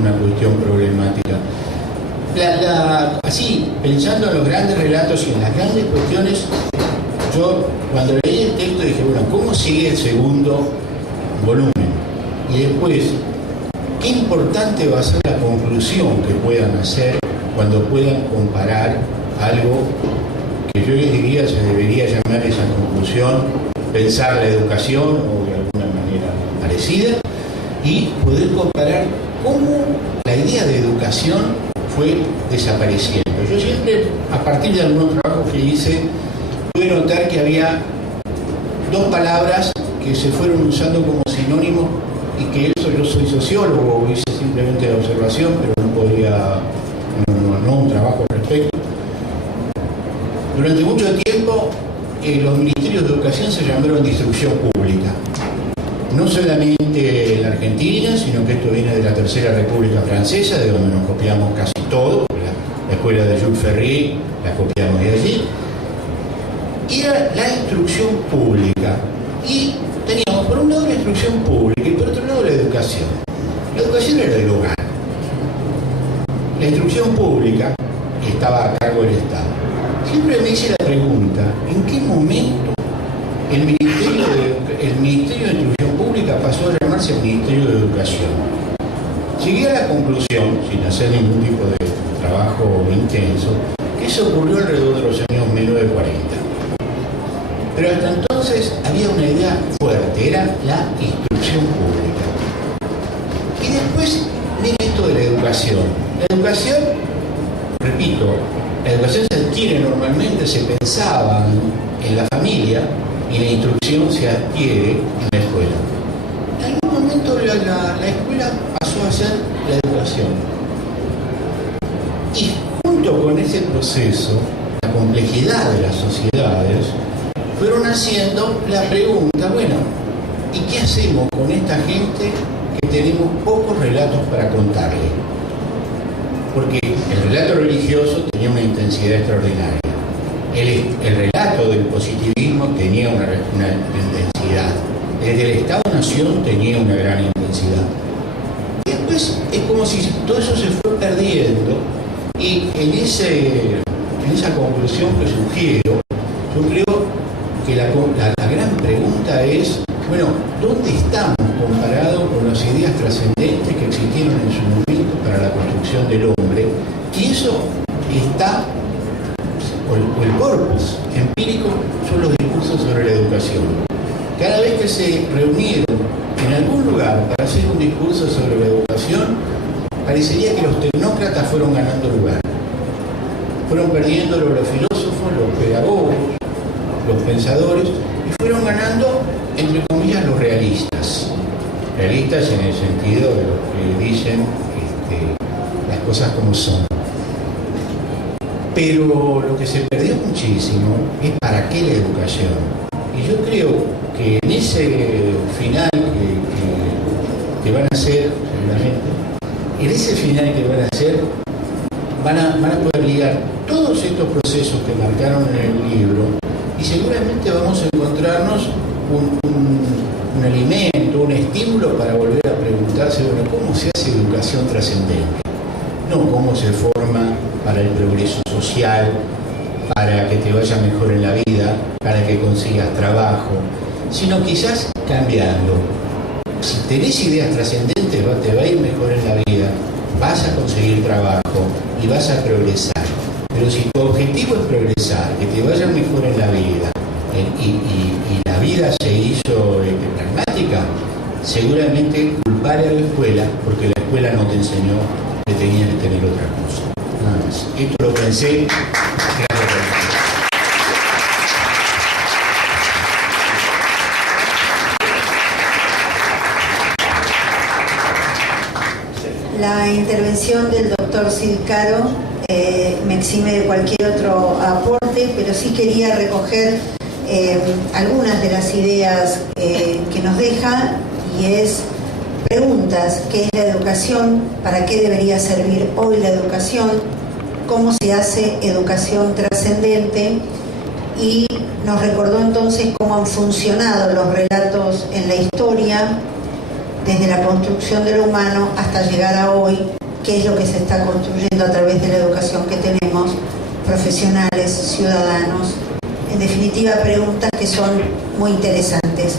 una cuestión problemática. Así, pensando en los grandes relatos y en las grandes cuestiones, yo cuando leí el texto dije, bueno, ¿cómo sigue el segundo volumen? Y después, qué importante va a ser la conclusión que puedan hacer cuando puedan comparar algo que yo les diría se debería llamar esa conclusión, pensar la educación o de alguna manera parecida, y poder comparar cómo la idea de educación fue desapareciendo. Yo siempre, a partir de algunos trabajos que hice, pude notar que había dos palabras que se fueron usando como sinónimos y que eso, yo soy sociólogo, hice simplemente la observación, pero no podía, no un trabajo al respecto. Durante mucho tiempo los ministerios de educación se llamaron de instrucción pública. No solamente en la Argentina, sino que esto viene de la Tercera República Francesa, de donde nos copiamos casi todo. La escuela de Jules Ferry la copiamos de allí. Era la instrucción pública. Y teníamos por un lado la instrucción pública y por otro lado la educación. La educación era del hogar. La instrucción pública estaba a cargo del Estado. Siempre me hice la pregunta, ¿en qué momento el Ministerio de Instrucción Pública pasó a llamarse el Ministerio de Educación? Llegué a la conclusión, sin hacer ningún tipo de trabajo intenso, que eso ocurrió alrededor de los años 1940. Pero hasta entonces había una idea fuerte, era la instrucción pública. Y después viene esto de la educación. La educación, repito, la educación se adquiere normalmente, se pensaba en la familia, y la instrucción se adquiere en la escuela. En algún momento la escuela pasó a ser la educación. Y junto con ese proceso, la complejidad de las sociedades, fueron haciendo la pregunta, bueno, ¿y qué hacemos con esta gente que tenemos pocos relatos para contarle? Porque el relato religioso tenía una intensidad extraordinaria. El relato del positivismo tenía una intensidad. El del Estado-Nación tenía una gran intensidad. Y después es como si todo eso se fue perdiendo, y en esa conclusión que sugiero, yo creo que la gran pregunta es, bueno, ¿dónde estamos comparado con las ideas trascendentes que existieron en su momento para la construcción del hombre? Y eso está, o el corpus empírico, son los discursos sobre la educación. Cada vez que se reunieron en algún lugar para hacer un discurso sobre la educación, parecería que los tecnócratas fueron ganando lugar. Fueron perdiéndolo los filósofos, los pedagogos, los pensadores, y fueron ganando, entre comillas, los realistas. Realistas en el sentido de los que dicen las cosas como son. Pero lo que se perdió muchísimo es para qué la educación. Y yo creo que en ese final que van a hacer, seguramente, en ese final que van a hacer, van a poder ligar todos estos procesos que marcaron en el libro, y seguramente vamos a encontrarnos un alimento, un estímulo para volver a preguntarse, bueno, ¿cómo se hace educación trascendente? No cómo se forma para el progreso social, para que te vaya mejor en la vida, para que consigas trabajo, sino quizás cambiando. Si tenés ideas trascendentes, te va a ir mejor en la vida, vas a conseguir trabajo y vas a progresar. Pero si tu objetivo es progresar, que te vaya mejor en la vida, y la vida se hizo pragmática, seguramente culpar a la escuela, porque la escuela no te enseñó que tenías que tener otra cosa. Nada más. Esto lo pensé. Gracias. La intervención del doctor Cid Caro me exime de cualquier otro aporte, pero sí quería recoger algunas de las ideas que nos deja, y es preguntas: ¿qué es la educación? ¿Para qué debería servir hoy la educación? ¿Cómo se hace educación trascendente? Y nos recordó entonces cómo han funcionado los relatos en la historia, desde la construcción de lo humano hasta llegar a hoy, qué es lo que se está construyendo a través de la educación que tenemos, profesionales, ciudadanos. En definitiva, preguntas que son muy interesantes.